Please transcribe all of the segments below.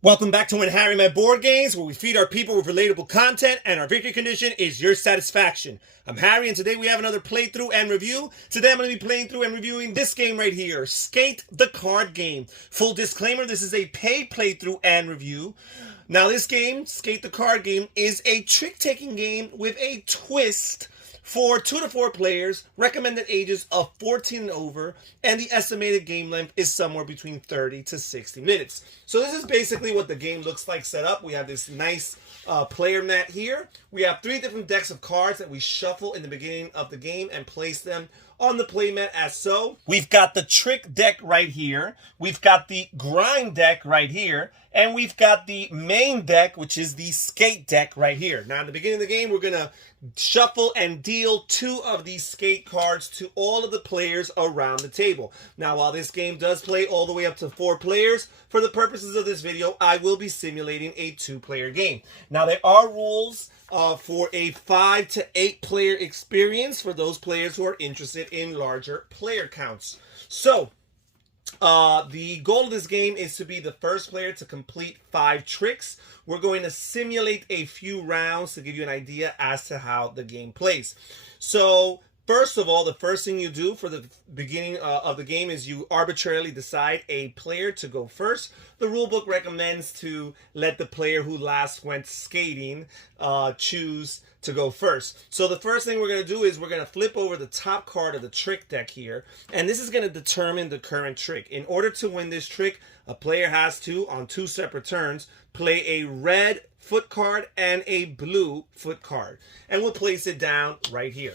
Welcome back to When Harry Met Board Games, where we feed our people with relatable content, and our victory condition is your satisfaction. I'm Harry, and today we have another playthrough and review. Today I'm going to be playing through and reviewing this game right here, Skate the Card Game. Full disclaimer, this is a paid playthrough and review. Now this game, Skate the Card Game, is a trick-taking game with a twist for 2 to 4 players, recommended ages of 14 and over, and the estimated game length is somewhere between 30 to 60 minutes. So this is basically what the game looks like set up. We have this nice player mat here. We have 3 different decks of cards that we shuffle in the beginning of the game and place them on the playmat as so. We've got the trick deck right here. We've got the grind deck right here. And we've got the main deck, which is the skate deck right here. Now, at the beginning of the game, we're going to shuffle and deal 2 of these skate cards to all of the players around the table. Now, while this game does play all the way up to 4 players, for the purposes of this video, I will be simulating a 2-player game. Now, there are rules for a 5 to 8 player experience for those players who are interested in larger player counts. So, the goal of this game is to be the first player to complete 5 tricks. We're going to simulate a few rounds to give you an idea as to how the game plays. So, first of all, the first thing you do for the beginning of the game is you arbitrarily decide a player to go first. The rulebook recommends to let the player who last went skating choose to go first. So the first thing we're going to do is we're going to flip over the top card of the trick deck here, and this is going to determine the current trick. In order to win this trick, a player has to, on 2 separate turns, play a red foot card and a blue foot card, and we'll place it down right here.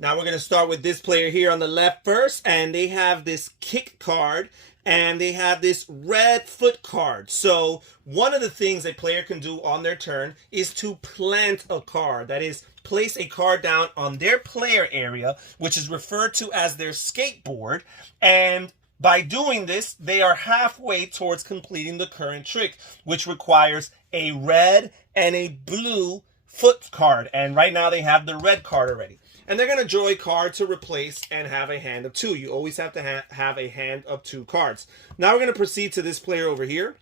Now we're going to start with this player here on the left first, and they have this kick card, and they have this red foot card. So one of the things a player can do on their turn is to plant a card. That is, place a card down on their player area, which is referred to as their skateboard, and by doing this, they are halfway towards completing the current trick, which requires a red and a blue foot card. And right now they have the red card already. And they're going to draw a card to replace and have a hand of 2. You always have to have a hand of 2 cards. Now we're going to proceed to this player over here.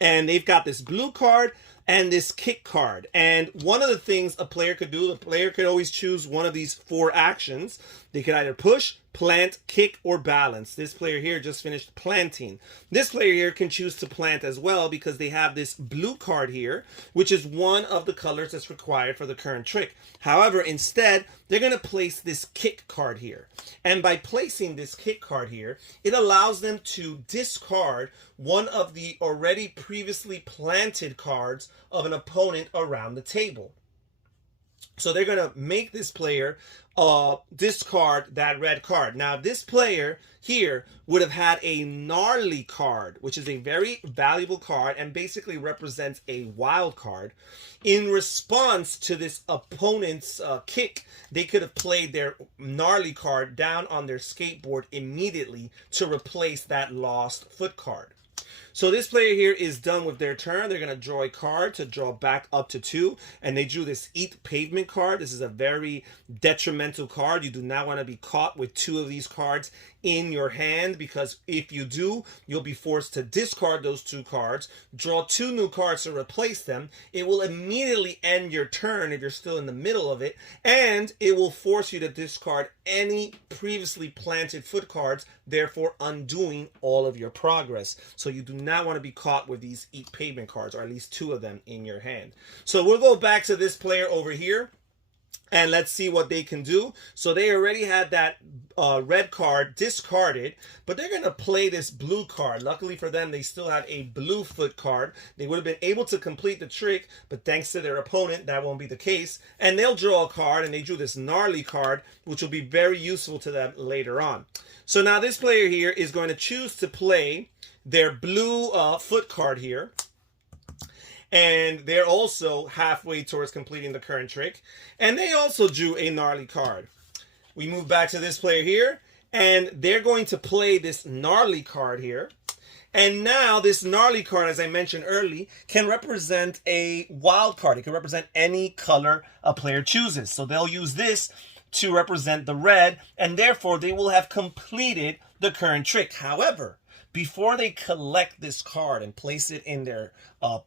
And they've got this blue card and this kick card. And one of the things a player could do, the player could always choose one of these 4 actions. They could either push, plant, kick, or balance. This player here just finished planting. This player here can choose to plant as well because they have this blue card here, which is one of the colors that's required for the current trick. However, instead, they're going to place this kick card here. And by placing this kick card here, it allows them to discard one of the already previously planted cards of an opponent around the table. So they're going to make this player discard that red card. Now, this player here would have had a gnarly card, which is a very valuable card and basically represents a wild card. In response to this opponent's kick, they could have played their gnarly card down on their skateboard immediately to replace that lost foot card. So this player here is done with their turn. They're going to draw a card to draw back up to 2. And they drew this Eat Pavement card. This is a very detrimental card. You do not want to be caught with 2 of these cards in your hand, because if you do, you'll be forced to discard those 2 cards, draw 2 new cards to replace them. It will immediately end your turn if you're still in the middle of it, and it will force you to discard any previously planted foot cards, therefore undoing all of your progress. So you do not want to be caught with these Eat Pavement cards, or at least 2 of them in your hand. So we'll go back to this player over here, and let's see what they can do. So they already had that red card discarded, but they're going to play this blue card. Luckily for them, they still had a blue foot card. They would have been able to complete the trick, but thanks to their opponent, that won't be the case. And they'll draw a card, and they drew this gnarly card, which will be very useful to them later on. So now this player here is going to choose to play their blue foot card here. And they're also halfway towards completing the current trick. And they also drew a gnarly card. We move back to this player here, and they're going to play this gnarly card here. And now this gnarly card, as I mentioned earlier, can represent a wild card. It can represent any color a player chooses. So they'll use this to represent the red, and therefore they will have completed the current trick. However, before they collect this card and place it in their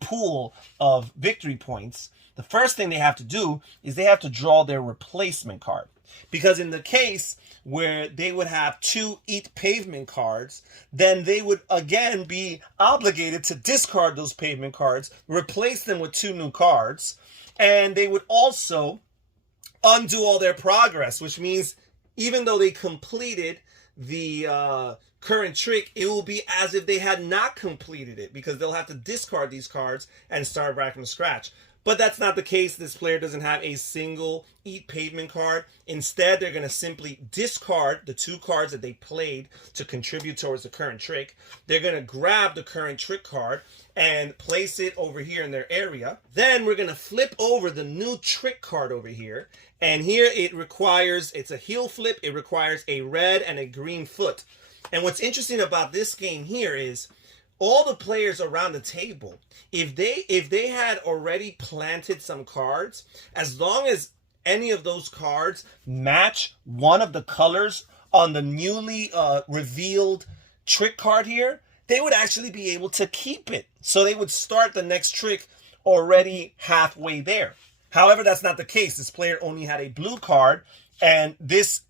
pool of victory points, the first thing they have to do is they have to draw their replacement card. Because in the case where they would have 2 Eat Pavement cards, then they would again be obligated to discard those pavement cards, replace them with 2 new cards, and they would also undo all their progress, which means even though they completed the current trick, it will be as if they had not completed it, because they'll have to discard these cards and start back from scratch. But that's not the case. This player doesn't have a single Eat Pavement card. Instead, they're going to simply discard the 2 cards that they played to contribute towards the current trick. They're going to grab the current trick card and place it over here in their area. Then we're going to flip over the new trick card over here. And here it's a heel flip. It requires a red and a green foot. And what's interesting about this game here is all the players around the table, if they had already planted some cards, as long as any of those cards match one of the colors on the newly revealed trick card here, they would actually be able to keep it. So they would start the next trick already halfway there. However, that's not the case. This player only had a blue card, and this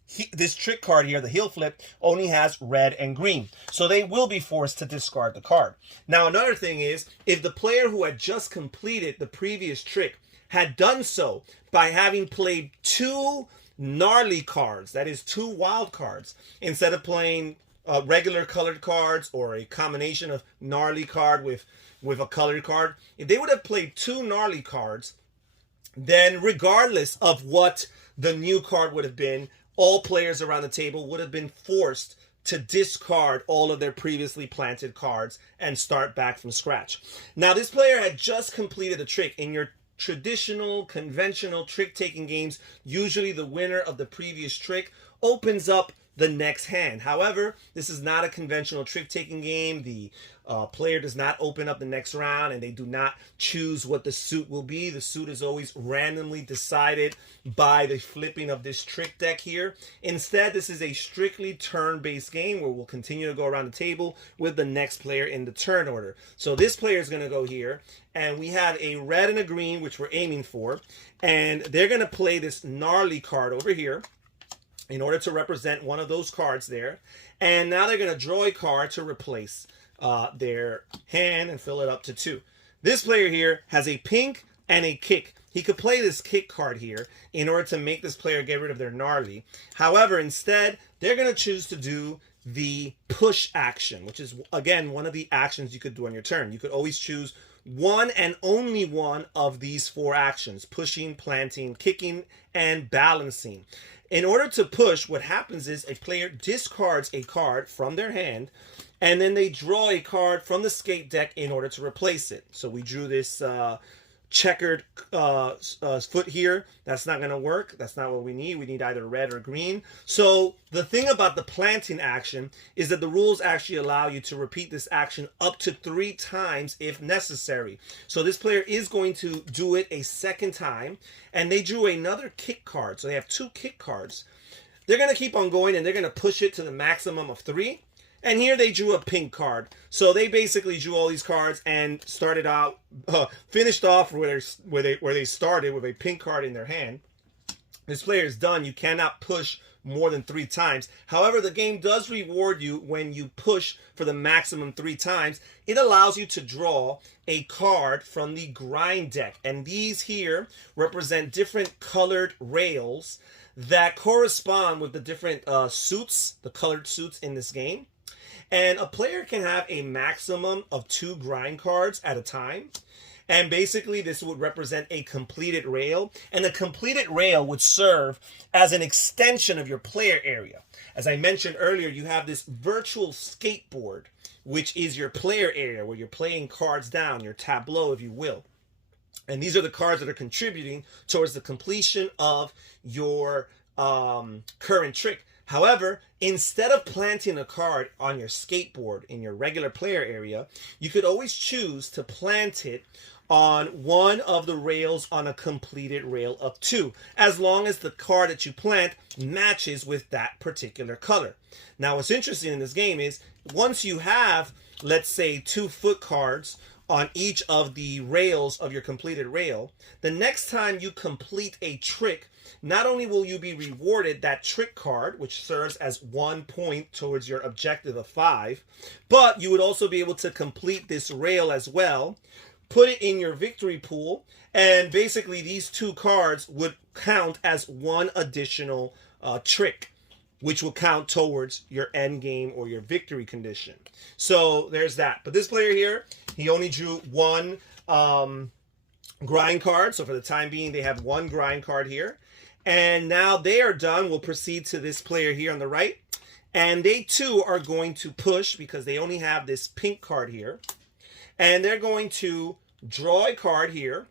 trick card here, the heel flip, only has red and green. So they will be forced to discard the card. Now, another thing is, if the player who had just completed the previous trick had done so by having played 2 gnarly cards, that is 2 wild cards, instead of playing regular colored cards or a combination of gnarly card with a colored card, if they would have played 2 gnarly cards, then regardless of what the new card would have been, all players around the table would have been forced to discard all of their previously planted cards and start back from scratch. Now, this player had just completed a trick. In your traditional, conventional trick-taking games, usually the winner of the previous trick opens up the next hand. However, this is not a conventional trick-taking game. The player does not open up the next round, and they do not choose what the suit will be. The suit is always randomly decided by the flipping of this trick deck here. Instead, this is a strictly turn-based game where we'll continue to go around the table with the next player in the turn order. So this player is going to go here, and we have a red and a green, which we're aiming for, and they're going to play this gnarly card over here in order to represent one of those cards there. And now they're going to draw a card to replace their hand and fill it up to 2. This player here has a pink and a kick. He could play this kick card here in order to make this player get rid of their gnarly. However, instead, they're going to choose to do the push action, which is, again, one of the actions you could do on your turn. You could always choose one and only one of these 4 actions: pushing, planting, kicking, and balancing. In order to push, what happens is a player discards a card from their hand, and then they draw a card from the skate deck in order to replace it. So we drew this checkered foot here. That's not going to work. That's not what we need. We need either red or green. So the thing about the planting action is that the rules actually allow you to repeat this action up to 3 times if necessary. So this player is going to do it a second time, and they drew another kick card. So they have 2 kick cards. They're going to keep on going, and they're going to push it to the maximum of 3. And here they drew a pink card. So they basically drew all these cards and started out, finished off where they started with a pink card in their hand. This player is done. You cannot push more than 3 times. However, the game does reward you when you push for the maximum 3 times. It allows you to draw a card from the grind deck. And these here represent different colored rails that correspond with the different suits, the colored suits in this game. And a player can have a maximum of 2 grind cards at a time. And basically, this would represent a completed rail. And a completed rail would serve as an extension of your player area. As I mentioned earlier, you have this virtual skateboard, which is your player area, where you're playing cards down, your tableau, if you will. And these are the cards that are contributing towards the completion of your current trick. However, instead of planting a card on your skateboard in your regular player area, you could always choose to plant it on one of the rails on a completed rail of 2, as long as the card that you plant matches with that particular color. Now, what's interesting in this game is once you have, let's say, 2 foot cards on each of the rails of your completed rail, the next time you complete a trick, not only will you be rewarded that trick card, which serves as 1 point towards your objective of 5, but you would also be able to complete this rail as well, put it in your victory pool, and basically these 2 cards would count as 1 additional trick, which will count towards your end game or your victory condition. So there's that. But this player here, he only drew 1 grind card. So for the time being, they have 1 grind card here. And now they are done. We'll proceed to this player here on the right. And they too are going to push because they only have this pink card here. And they're going to draw a card here.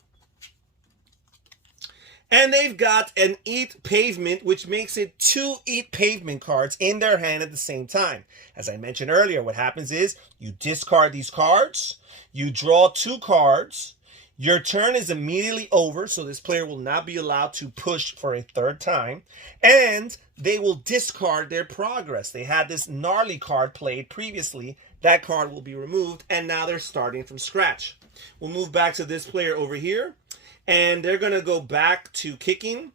And they've got an Eat Pavement, which makes it 2 Eat Pavement cards in their hand at the same time. As I mentioned earlier, what happens is you discard these cards, you draw 2 cards, your turn is immediately over, so this player will not be allowed to push for a 3rd time, and they will discard their progress. They had this gnarly card played previously. That card will be removed, and now they're starting from scratch. We'll move back to this player over here. And they're going to go back to kicking,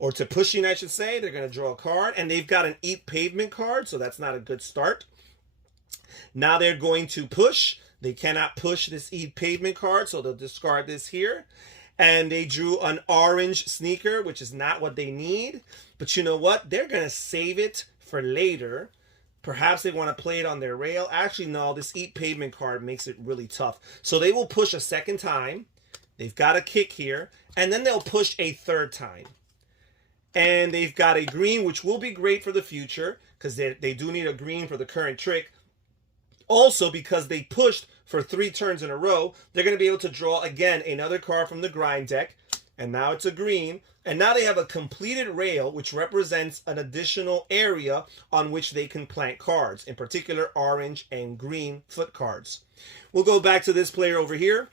or to pushing, I should say. They're going to draw a card, and they've got an Eat Pavement card, so that's not a good start. Now they're going to push. They cannot push this Eat Pavement card, so they'll discard this here. And they drew an orange sneaker, which is not what they need. But you know what? They're going to save it for later. Perhaps they want to play it on their rail. Actually, no, this Eat Pavement card makes it really tough. So they will push a 2nd time. They've got a kick here, and then they'll push a 3rd time. And they've got a green, which will be great for the future, because they do need a green for the current trick. Also, because they pushed for 3 turns in a row, they're going to be able to draw, again, another card from the grind deck. And now it's a green. And now they have a completed rail, which represents an additional area on which they can plant cards, in particular orange and green foot cards. We'll go back to this player over here.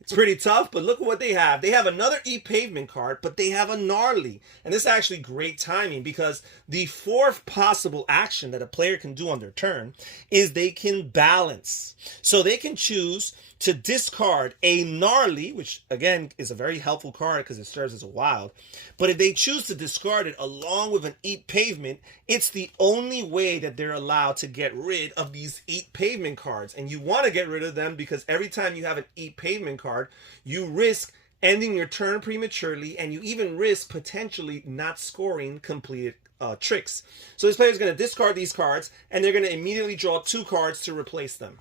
It's pretty tough, but look at what they have. They have another Eat Pavement card, but they have a gnarly. And this is actually great timing because the 4th possible action that a player can do on their turn is they can balance. So they can choose to discard a gnarly, which again is a very helpful card because it serves as a wild. But if they choose to discard it along with an Eat Pavement, it's the only way that they're allowed to get rid of these Eat Pavement cards. And you want to get rid of them because every time you have an Eat Pavement card, you risk ending your turn prematurely, and you even risk potentially not scoring completed tricks. So this player is going to discard these cards, and they're going to immediately draw 2 cards to replace them.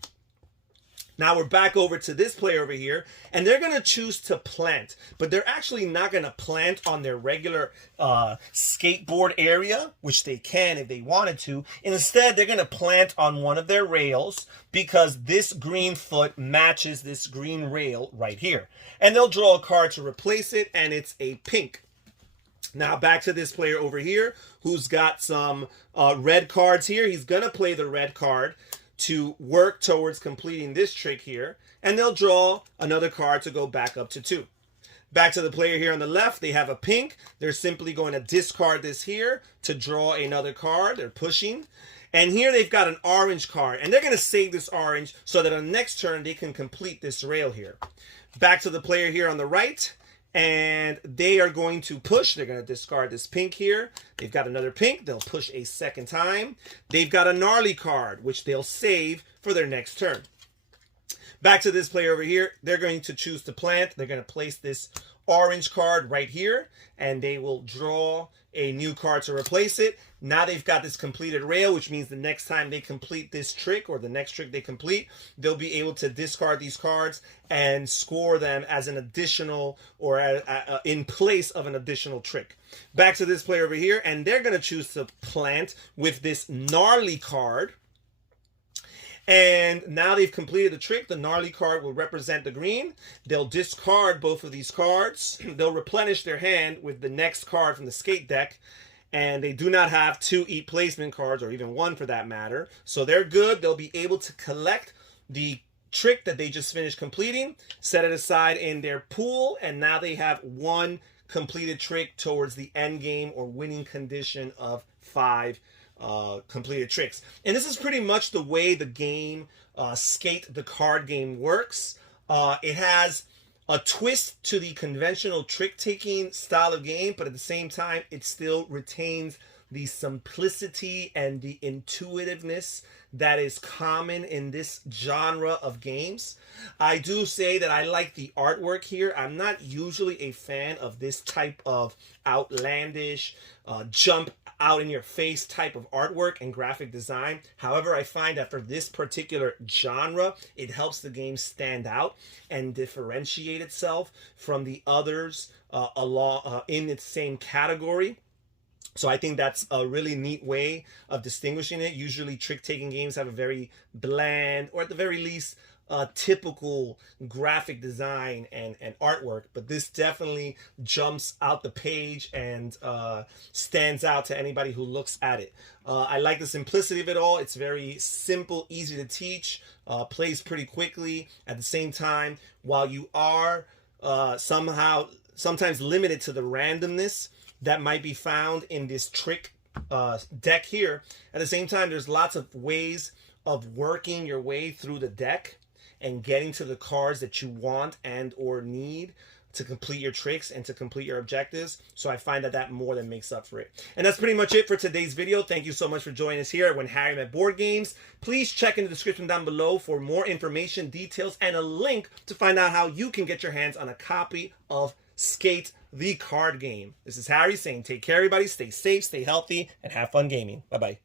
Now we're back over to this player over here, and they're going to choose to plant, but they're actually not going to plant on their regular skateboard area, which they can if they wanted to. Instead, they're going to plant on one of their rails because this green foot matches this green rail right here. And they'll draw a card to replace it, and it's a pink. Now back to this player over here who's got some red cards here. He's going to play the red card to work towards completing this trick here, and they'll draw another card to go back up to 2. Back to the player here on the left, they have a pink. They're simply going to discard this here to draw another card. They're pushing. And here they've got an orange card, and they're going to save this orange so that on the next turn they can complete this rail here. Back to the player here on the right, and they are going to push. They're going to discard this pink here. They've got another pink. They'll push a 2nd time. They've got a gnarly card, which they'll save for their next turn. Back to this player over here. They're going to choose to plant. They're going to place this orange card right here, and they will draw a new card to replace it. Now they've got this completed rail, which means the next time they complete this trick or the next trick they complete, they'll be able to discard these cards and score them as an additional or in place of an additional trick. Back to this player over here, and they're going to choose to plant with this gnarly card. And now they've completed the trick. The gnarly card will represent the green. They'll discard both of these cards. They'll replenish their hand with the next card from the skate deck. And they do not have 2 Eat Placement cards, or even 1 for that matter. So they're good. They'll be able to collect the trick that they just finished completing, set it aside in their pool, and now they have one completed trick towards the end game or winning condition of 5 completed tricks. And this is pretty much the way the game Skate the card game works. It has a twist to the conventional trick-taking style of game, but at the same time, it still retains the simplicity and the intuitiveness that is common in this genre of games. I do say that I like the artwork here. I'm not usually a fan of this type of outlandish, jump out in your face type of artwork and graphic design. However, I find that for this particular genre, it helps the game stand out and differentiate itself from the others in its same category. So I think that's a really neat way of distinguishing it. Usually trick-taking games have a very bland, or at the very least, typical graphic design and artwork, but this definitely jumps out the page and stands out to anybody who looks at it. I like the simplicity of it all. It's very simple, easy to teach, plays pretty quickly. At the same time, while you are sometimes limited to the randomness that might be found in this trick deck here, at the same time, there's lots of ways of working your way through the deck and getting to the cards that you want and or need to complete your tricks and to complete your objectives. So I find that that more than makes up for it. And that's pretty much it for today's video. Thank you so much for joining us here at When Harry Met Board Games. Please check in the description down below for more information, details, and a link to find out how you can get your hands on a copy of Skate the card game. This is Harry saying take care, everybody. Stay safe, stay healthy, and have fun gaming. Bye-bye.